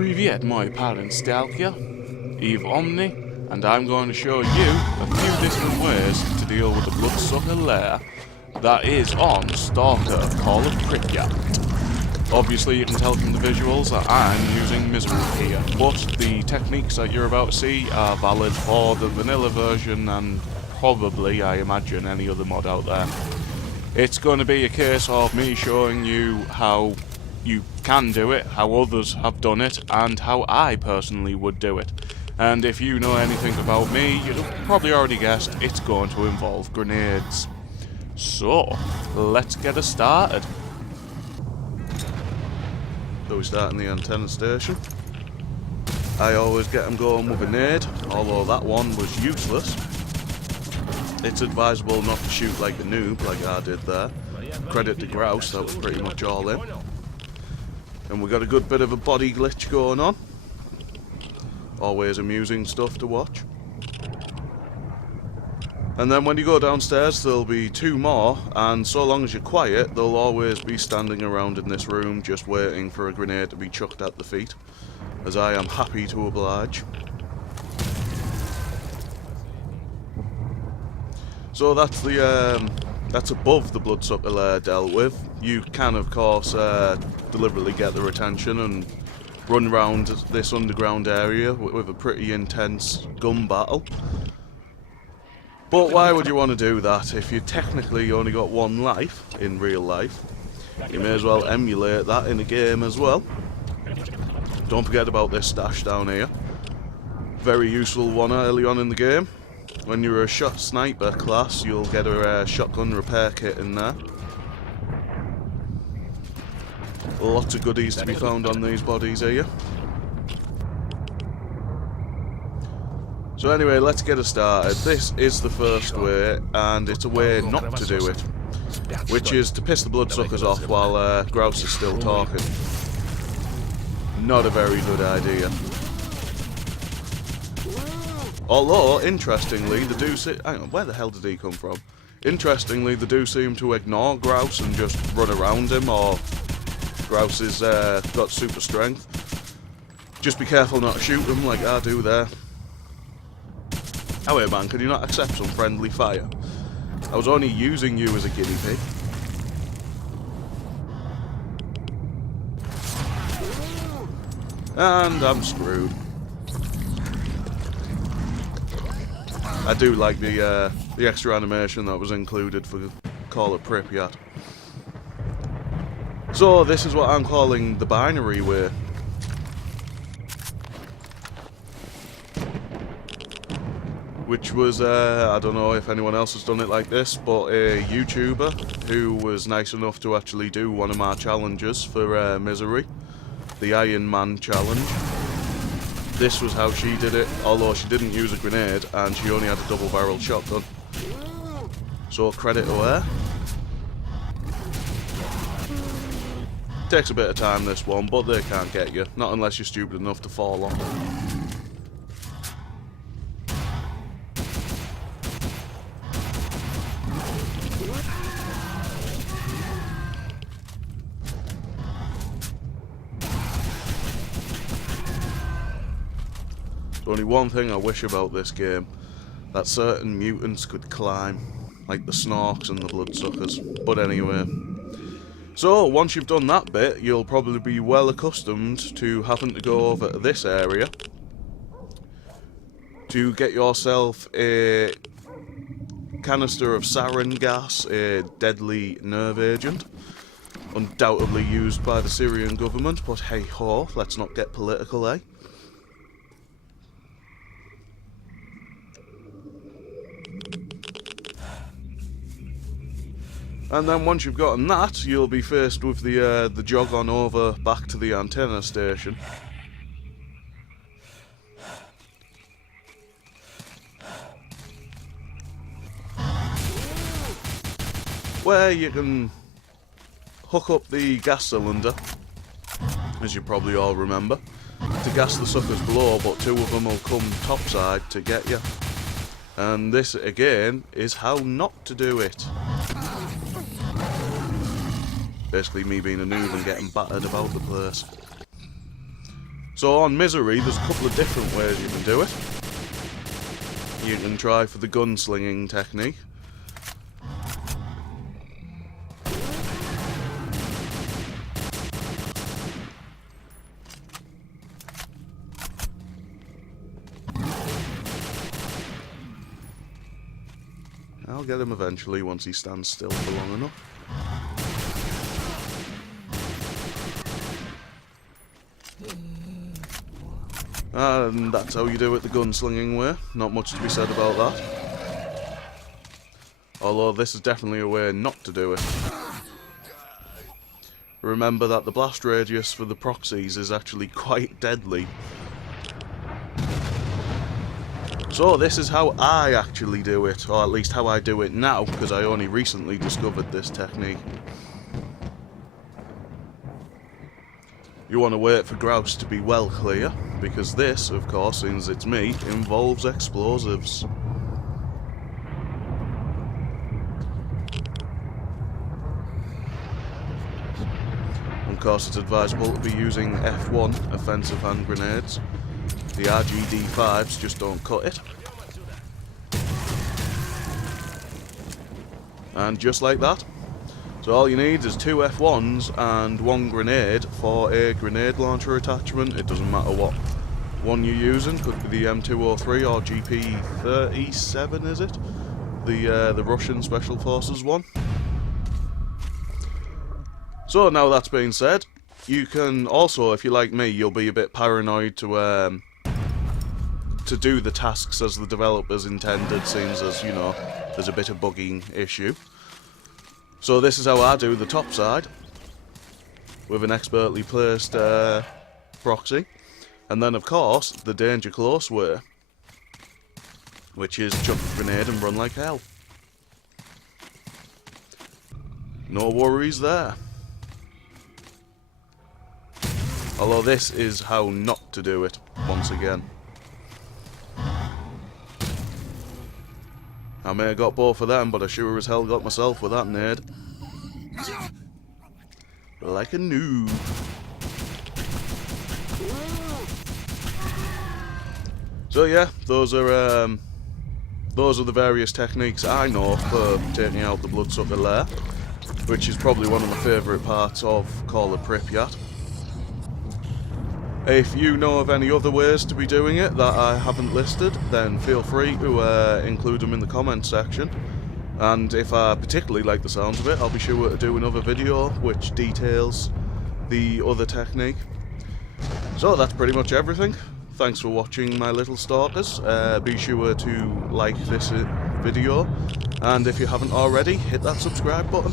Привет, my parent STALKER, Eve Ohmni, and I'm going to show you a few different ways to deal with the Bloodsucker Lair that is on STALKER Call of Pripyat. Obviously you can tell from the visuals that I'm using Misery here, but the techniques that you're about to see are valid for the vanilla version and probably, I imagine, any other mod out there. It's going to be a case of me showing you how you can do it, how others have done it, and how I personally would do it. And if you know anything about me, you've probably already guessed it's going to involve grenades. So, let's get us started. So we start in the antenna station. I always get them going with a nade, although that one was useless. It's advisable not to shoot like a noob, like I did there. Credit to Grouse, that was pretty much all in. And we got a good bit of a body glitch going on. Always amusing stuff to watch. And then when you go downstairs there'll be two more, and so long as you're quiet they'll always be standing around in this room just waiting for a grenade to be chucked at the feet, as I am happy to oblige. So that's the that's above the Bloodsucker Lair dealt with. You can of course deliberately get their attention and run around this underground area with a pretty intense gun battle. But why would you want to do that if you technically only got one life in real life? You may as well emulate that in a game as well. Don't forget about this stash down here. Very useful one early on in the game. When you're a shot sniper class, you'll get a shotgun repair kit in there. Lots of goodies to be found on these bodies here. So anyway, let's get us started. This is the first way, and it's a way not to do it, which is to piss the bloodsuckers off while Grouse is still talking. Not a very good idea. Although, interestingly, they do see... Hang on, where the hell did he come from? Interestingly, they do seem to ignore Grouse and just run around him, or Grouse has got super strength. Just be careful not to shoot him like I do there. Oh wait man, can you not accept some friendly fire? I was only using you as a guinea pig. And I'm screwed. I do like the extra animation that was included for Call of Pripyat. So this is what I'm calling the binary way. Which was, I don't know if anyone else has done it like this, but a YouTuber who was nice enough to actually do one of my challenges for Misery, the Iron Man challenge. This was how she did it, although she didn't use a grenade and she only had a double-barreled shotgun. So credit to her. Takes a bit of time this one, but they can't get you, not unless you're stupid enough to fall off. Only one thing I wish about this game, that certain mutants could climb, like the Snorks and the Bloodsuckers. But anyway, so once you've done that bit, you'll probably be well accustomed to having to go over to this area to get yourself a canister of sarin gas, a deadly nerve agent, undoubtedly used by the Syrian government, but hey ho, let's not get political, eh? And then once you've gotten that, you'll be faced with the jog on over back to the antenna station. Where you can hook up the gas cylinder, as you probably all remember, to gas the suckers below, but two of them will come topside to get you. And this, again, is how not to do it. Basically me being a noob and getting battered about the place. So on Misery, there's a couple of different ways you can do it. You can try for the gunslinging technique. I'll get him eventually once he stands still for long enough. And that's how you do it the gunslinging way. Not much to be said about that. Although this is definitely a way not to do it. Remember that the blast radius for the proxies is actually quite deadly. So this is how I actually do it, or at least how I do it now, because I only recently discovered this technique. You want to wait for grouse to be well clear, because this, of course, since it's me, involves explosives. Of course, it's advisable to be using F1 offensive hand grenades. The RGD5s just don't cut it. And just like that. So all you need is 2 F1s and 1 grenade for a grenade launcher attachment. It doesn't matter what one you're using. Could be the M203 or GP37, is it? The Russian Special Forces one. So now that's been said, you can also, if you're like me, you'll be a bit paranoid to do the tasks as the developers intended, since as, you know, there's a bit of bugging issue. So this is how I do the top side, with an expertly placed proxy. And then of course, the danger close way, which is chuck a grenade and run like hell. No worries there. Although this is how not to do it, once again. I may have got both of them, but I sure as hell got myself with that nade. Like a noob. So yeah, those are the various techniques I know for taking out the Bloodsucker Lair, which is probably one of my favourite parts of Call of Pripyat. If you know of any other ways to be doing it that I haven't listed, then feel free to include them in the comments section. And if I particularly like the sounds of it, I'll be sure to do another video which details the other technique. So that's pretty much everything. Thanks for watching, my little stalkers. Be sure to like this video, and if you haven't already, hit that subscribe button.